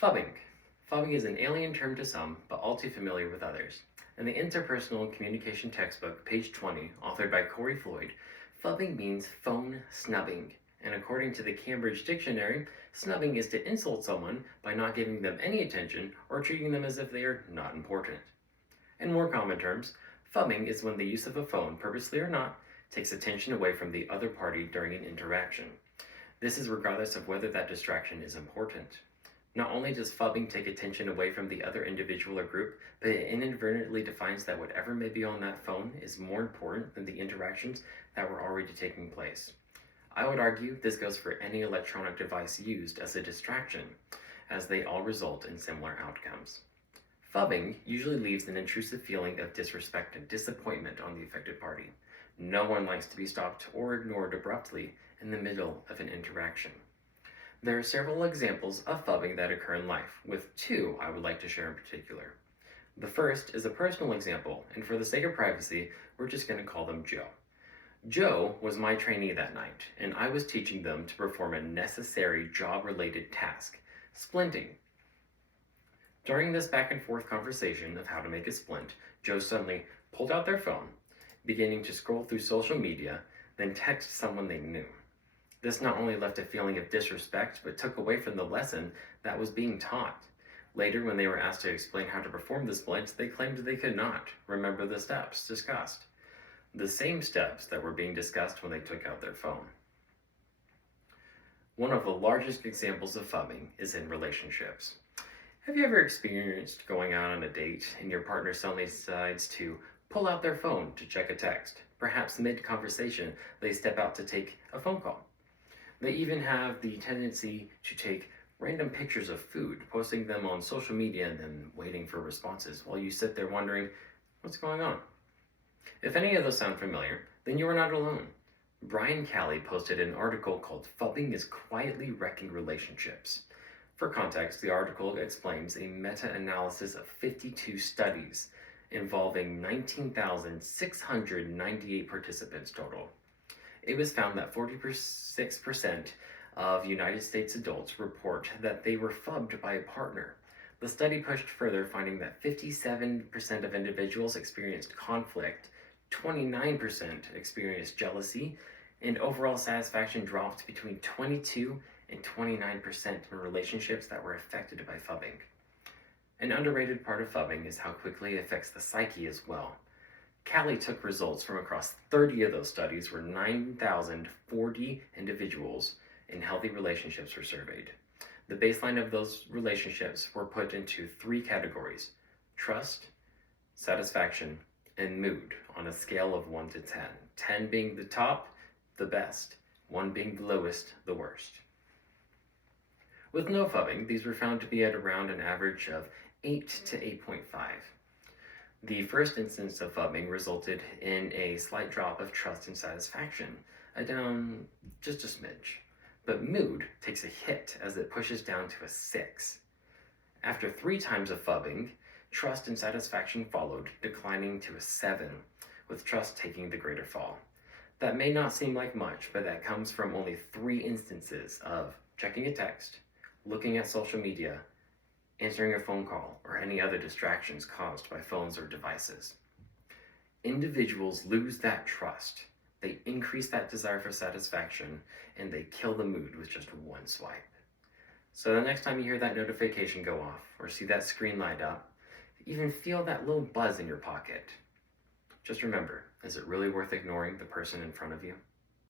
Phubbing. Phubbing is an alien term to some, but all too familiar with others. In the Interpersonal Communication textbook, page 20, authored by Corey Floyd, phubbing means phone snubbing. And according to the Cambridge Dictionary, snubbing is to insult someone by not giving them any attention or treating them as if they are not important. In more common terms, phubbing is when the use of a phone, purposely or not, takes attention away from the other party during an interaction. This is regardless of whether that distraction is important. Not only does phubbing take attention away from the other individual or group, but it inadvertently defines that whatever may be on that phone is more important than the interactions that were already taking place. I would argue this goes for any electronic device used as a distraction, as they all result in similar outcomes. Phubbing usually leaves an intrusive feeling of disrespect and disappointment on the affected party. No one likes to be stopped or ignored abruptly in the middle of an interaction. There are several examples of phubbing that occur in life, with two I would like to share in particular. The first is a personal example, and for the sake of privacy, we're just going to call them Joe. Joe was my trainee that night, and I was teaching them to perform a necessary job-related task, splinting. During this back and forth conversation of how to make a splint, Joe suddenly pulled out their phone, beginning to scroll through social media, then text someone they knew. This not only left a feeling of disrespect, but took away from the lesson that was being taught. Later, when they were asked to explain how to perform the splint, they claimed they could not remember the steps discussed. The same steps that were being discussed when they took out their phone. One of the largest examples of phubbing is in relationships. Have you ever experienced going out on a date and your partner suddenly decides to pull out their phone to check a text? Perhaps mid-conversation, they step out to take a phone call. They even have the tendency to take random pictures of food, posting them on social media and then waiting for responses while you sit there wondering, what's going on? If any of those sound familiar, then you are not alone. Brian Calley posted an article called "Phubbing is Quietly Wrecking Relationships." For context, the article explains a meta-analysis of 52 studies involving 19,698 participants total. It was found that 46% of United States adults report that they were phubbed by a partner. The study pushed further, finding that 57% of individuals experienced conflict, 29% experienced jealousy, and overall satisfaction dropped between 22 and 29% in relationships that were affected by phubbing. An underrated part of phubbing is how quickly it affects the psyche as well. Calley took results from across 30 of those studies where 9,040 individuals in healthy relationships were surveyed. The baseline of those relationships were put into three categories: trust, satisfaction, and mood on a scale of 1 to 10. 10 being the top, the best, 1 being the lowest, the worst. With no phubbing, these were found to be at around an average of 8 to 8.5. The first instance of phubbing resulted in a slight drop of trust and satisfaction, down just a smidge. But mood takes a hit as it pushes down to a 6. After 3 times of phubbing, trust and satisfaction followed, declining to a 7, with trust taking the greater fall. That may not seem like much, but that comes from only 3 instances of checking a text, looking at social media, answering a phone call, or any other distractions caused by phones or devices. Individuals lose that trust, they increase that desire for satisfaction, and they kill the mood with just 1 swipe. So the next time you hear that notification go off, or see that screen light up, even feel that little buzz in your pocket, just remember, is it really worth ignoring the person in front of you?